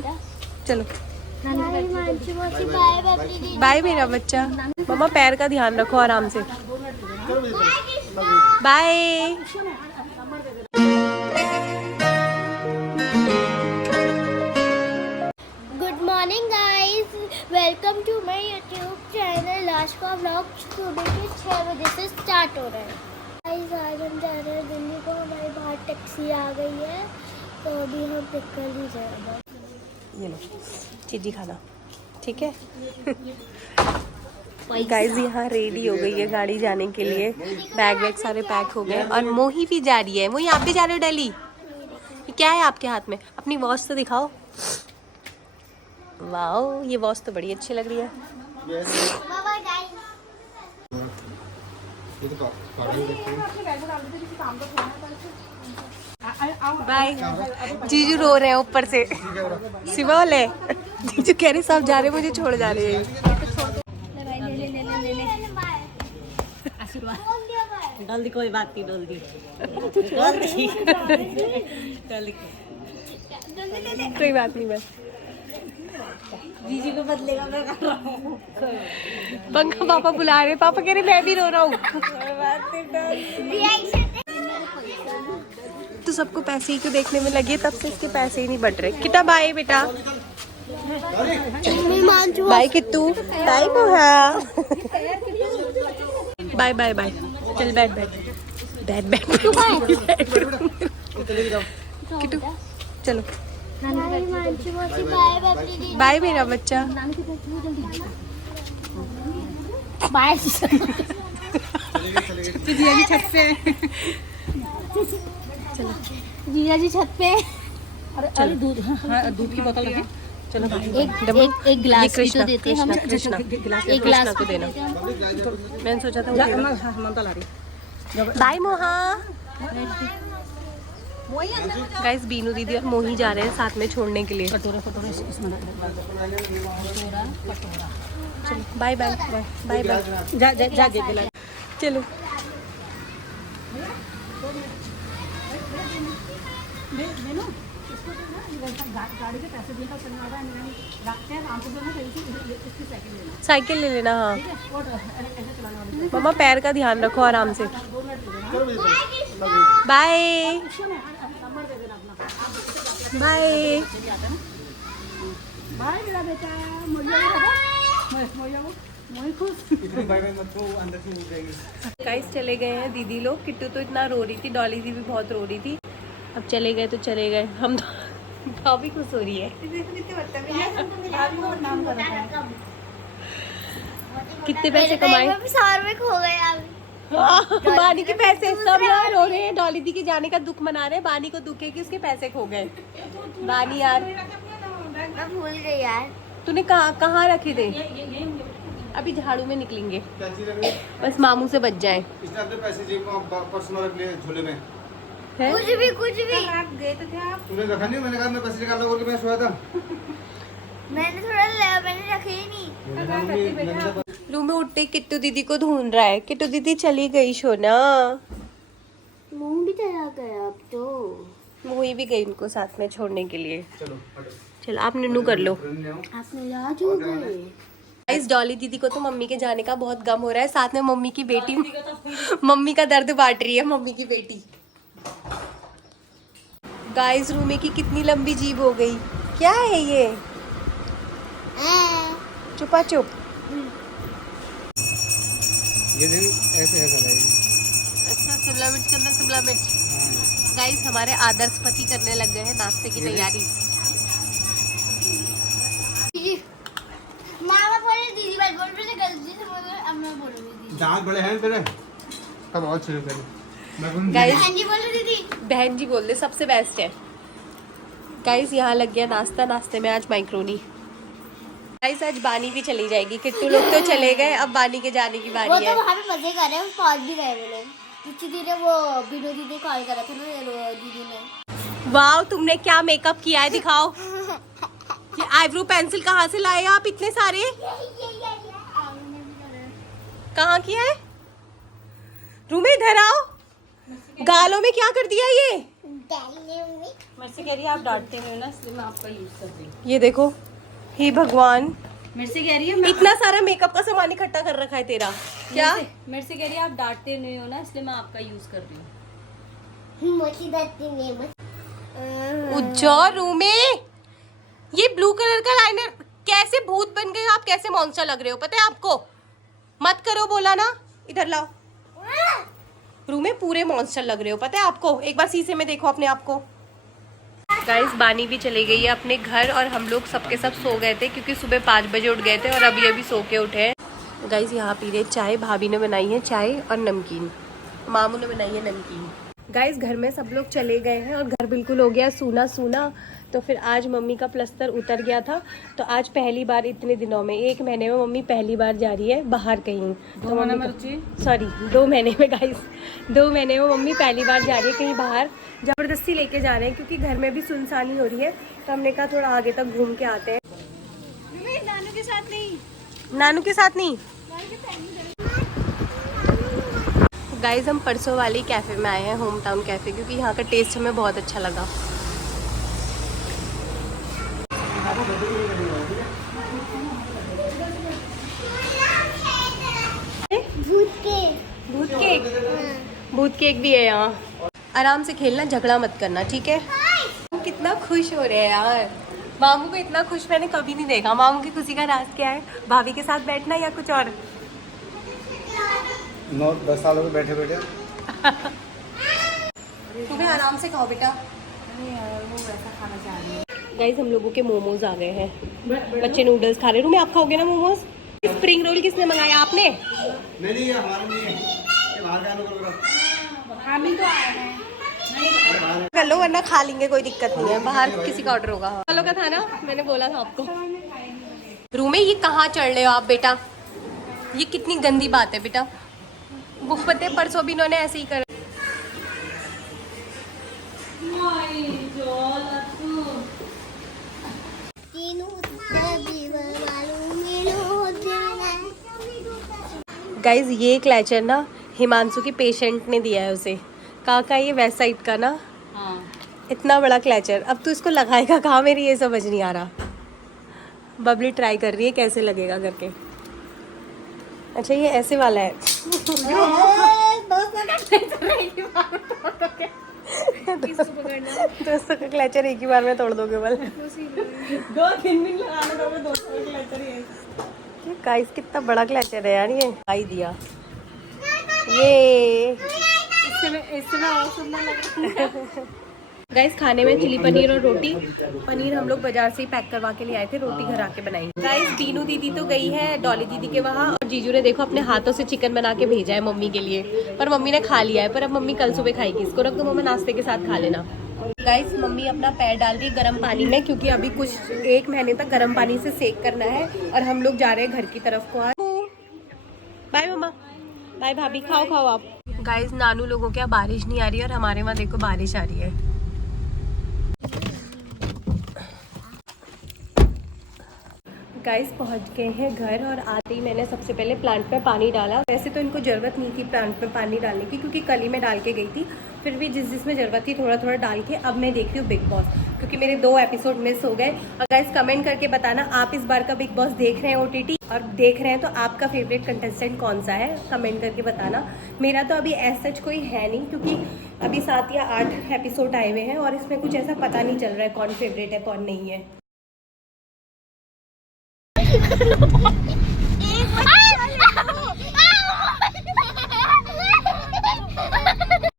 चलो बाय मेरा बच्चा। मम्मा पैर का ध्यान रखो आराम से। Bye. Good morning guys, welcome to my YouTube channel. आज का व्लॉग सुबह के 6 बजे से स्टार्ट हो रहा है। गाइस आज हम जा रहे हैं दिल्ली को। हमारे बाहर टैक्सी आ गई है तो अभी हम पिक कर ली जाएगा। ये लो चीजी खाना, ठीक है। गाइस यहाँ रेडी हो गई है गाड़ी जाने के लिए। बैग वैग सारे पैक हो गए और मोही भी जा रही है। मोही आप भी जा रहे हो दिल्ली? क्या है आपके हाथ में? अपनी वॉच तो दिखाओ। वाओ, ये वॉच तो बड़ी अच्छी लग रही है। बाय। जीजू रो रहे हैं ऊपर से। शिवा ले जीजू कह रहे सब जा रहे, मुझे छोड़ जा रहे हैं। डाल दी, कोई बात नहीं, डाल दी कोई बात नहीं, बस जीजी को बदलेगा, मैं कर रहा हूँ। पंखा पापा बुला रहे। पापा कह रहे मैं भी रो रहा हूँ। तो सबको पैसे ही क्यों देखने में लगे, तब से इसके पैसे ही नहीं बढ़ रहे। कितना बाय बेटा, बाय किट्टू, बाय मोहा, बाय बाय बाय। चल बैठ बैठ बैठ बैठ किट्टू, चलो बाय मेरा बच्चा। बाय। जीजा जी छत पे, जीजा जी छत पे। अरे दूध, हाँ दूध की बोतल रखें। चलो एक गिलास भी तो देते हम। कृष्णा एक गिलास को देना। मैंने सोचा था ममता ला रही। बाय मोहा। गाइस बीनू दीदी और मोही जा रहे हैं साथ में छोड़ने के लिए। कटोरा कटोरा इसमें कटोरा कटोरा। चलो bye bye bye bye bye. जा जा जा दे दिला। चलो गाड़ी के पैसे दिए साइकिल ले लेना। हाँ मम्मा पैर का ध्यान रखो आराम से। Bye bye. गाइस चले गए हैं दीदी लोग। किट्टू तो इतना रो रही थी, डॉली दी भी बहुत रो रही थी। अब चले गए तो चले गए। हम तो भाभी खुश हो रही है। कितने पैसे कमाए? 100 रुपए खो गए। बानी के पैसे सब यार रो रहे हैं। डॉली दी के जाने का दुख मना रहे हैं। बानी को दुख है कि उसके पैसे खो गए। बानी यार मैं भूल गई यार। तूने कहाँ रखे थे? अभी झाड़ू में निकलेंगे, बस मामू से बच जाए। पैसे जेब में पर्स में रख लिए, झोले में है? कुछ भी आप गए तो थे आप। तूने रखा नहीं? मैंने कहा मैं पैसे निकाल लो बोल के मैं सोया था। मैंने रखे ही नहीं। रूम में उठते किट्टू दीदी को ढूंढ रहा है। किट्टू दीदी चली गई सोना। मुंह भी चला गया अब तो। वही भी गई उनको साथ में छोड़ने के लिए। चलो चलो आप निन्नू कर लो। आपने याद हो गए। गाइस डॉली दीदी को तो मम्मी के जाने का बहुत गम हो रहा है। साथ में मम्मी की बेटी मम्मी का दर्द बांट रही है। मम्मी की बेटी। गाइस रूमे की कितनी लंबी जीभ हो गई। क्या है ये? चुपा चुप। ये दिन ऐसे है सदा। अच्छा शिमला मिर्च के अंदर शिमला मिर्च। गाइस हमारे आदर्श पति करने लग गए हैं नाश्ते की तैयारी। मामा बोले दीदी बात बोल रही थी, गलती से बोल गए। अब मैं बोल रही थी दांत बड़े हैं तेरे, तब बहुत शुरू करें। गाइस बहन जी बोल रही थी। बहन जी बोल दे, सबसे बेस्ट है। गाइस यहाँ लग गया नाश्ता। नाश्ते में आज माइक्रोनी। गाइस आज बानी भी चली जाएगी। किट्टू लोग तो चले गए, अब बानी के जाने की वो बारी तो है। वहाँ पे मजे कर रहे हैं, पहुंच भी गए वो लोग। पिछली दिन वो बिनो दीदी कॉल करा था ना दीदी ने। वाओ तुमने क्या मेकअप किया है, दिखाओ। ये आईब्रो पेंसिल कहाँ से लाए आप इतने सारे? कहाँ किया है? रूमे इधर आओ। गालों में क्या कर दिया ये? मेरे से कह रही है आप डांटते नहीं हो ना, इसलिए मैं आपका यूज कर रही हूँ। ये देखो, हे भगवान, मेरे से कह रही है मैं इतना सारा मेकअप का सामान इकट्ठा कर रखा है तेरा क्या? मेरे से कह रही है आप डांटते नहीं हो ना, इसलिए मैं आपका यूज कर रही हूँ। उज्जौर रूम में ये ब्लू कलर का लाइनर कैसे भूत बन गए हो आप, कैसे मॉन्स्टर लग रहे हो, पता है आपको? मत करो, बोला ना। इधर लाओ। रूम में पूरे मॉन्स्टर लग रहे हो, पता है आपको? एक बार शीशे में देखो अपने आप को। गाइस बानी भी चली गई है अपने घर और हम लोग सबके सब सो गए थे क्योंकि सुबह 5 बजे उठ गए थे और अभी अभी सो के उठे हैं। गाइस यहाँ पी रहे चाय, भाभी ने बनाई है चाय और नमकीन, मामू ने बनाई है नमकीन। गाइस घर में सब लोग चले गए हैं और घर बिल्कुल हो गया सूना सूना। तो फिर आज मम्मी का प्लस्तर उतर गया था, तो आज पहली बार इतने दिनों में, 1 महीने में मम्मी पहली बार जा रही है बाहर कहीं। तो सॉरी 2 महीने में गाइस, 2 महीने में मम्मी पहली बार जा रही है कहीं बाहर। ज़बरदस्ती लेके जा रहे हैं क्योंकि घर में भी सुनसानी हो रही है, तो हमने कहा थोड़ा आगे तक घूम के आते हैं। नानू के साथ नहीं, नानू के साथ नहीं। गाइस हम परसों वाली कैफ़े में आए हैं, होम टाउन कैफ़े, क्योंकि यहाँ का टेस्ट हमें बहुत अच्छा लगा। भूत केक भी है यहाँ। आराम से खेलना, झगड़ा मत करना, ठीक है? कितना खुश हो रहे हैं यार, मामू को इतना खुश मैंने कभी नहीं देखा। मामू की खुशी का राज क्या है? भाभी के साथ बैठना या कुछ और? 9-10 सालों में बैठे बैठे तुम्हें आराम से खाओ बेटा। गाइस हम लोगों के मोमोज आ गए हैं, बच्चे नूडल्स खा रहे हैं। आप खाओगे ना मोमोज? स्प्रिंग रोल किसने मंगाया? आपने? नहीं, हमारे नहीं है, ये बाहर का लोग हम ही तो आए हैं। कर लो वरना खा लेंगे, कोई दिक्कत नहीं है। बाहर किसी का ऑर्डर होगा। वालों का था ना, मैंने बोला था आपको। रूम में ये कहाँ चढ़ रहे हो आप बेटा? ये कितनी गंदी बात है बेटा। वो पता है परसों भी इन्होंने ऐसे ही कर। गाइज ये क्लैचर ना हिमांशु की पेशेंट ने दिया है उसे, कहा ये वेस्ट साइड का ना। हाँ। इतना बड़ा क्लैचर, अब तू इसको लगाएगा कहाँ? मेरी ये समझ नहीं आ रहा। बबली ट्राई कर रही है कैसे लगेगा करके। अच्छा ये ऐसे वाला है। दोस्तों का क्लैचर एक ही बार में तोड़ दोगे बल? 2-3 दिन लगाने दोगे दोस्तों का क्लचर ही है। गाइस कितना बड़ा क्लैचर है यार, ये आई दिया ये। इससे मैं और सुंदर लग रहा हूँ। गाइस खाने में चिली पनीर और रोटी। पनीर हम लोग बाजार से ही पैक करवा के ले आए थे, रोटी घर आके बनाई। गाइस बीनू दीदी तो गई है डॉली दीदी के वहाँ, और जीजू ने देखो अपने हाथों से चिकन बना के भेजा है मम्मी के लिए, पर मम्मी ने खा लिया है। पर अब मम्मी कल सुबह खाएगी, इसको रख दो मम्मी, नाश्ते के साथ खा लेना। गाइस मम्मी अपना पैर डाल रही है गर्म पानी में, क्योंकि अभी कुछ 1 महीने तक गर्म पानी से सेक करना है। और हम लोग जा रहे हैं घर की तरफ को। बाय मम्मा, बाय भाभी, खाओ खाओ आप। गाइस नानू लोगों के यहाँ बारिश नहीं आ रही है और हमारे वहाँ देखो बारिश आ रही है। गाइस पहुंच गए हैं घर, और आते ही मैंने सबसे पहले प्लांट में पानी डाला। वैसे तो इनको ज़रूरत नहीं थी प्लांट में पानी डालने की, क्योंकि कल ही मैं डाल के गई थी। फिर भी जिसमें ज़रूरत थी थोड़ा थोड़ा डाल के अब मैं देख रही हूँ बिग बॉस, क्योंकि मेरे 2 एपिसोड मिस हो गए। और गाइस कमेंट करके बताना आप इस बार का बिग बॉस देख रहे हैं OTT, और देख रहे हैं तो आपका फेवरेट कंटेस्टेंट कौन सा है, कमेंट करके बताना। मेरा तो अभी ऐसा सच कोई है नहीं, क्योंकि अभी 7 या 8 एपिसोड आए हुए हैं और इसमें कुछ ऐसा पता नहीं चल रहा है कौन फेवरेट है कौन नहीं है।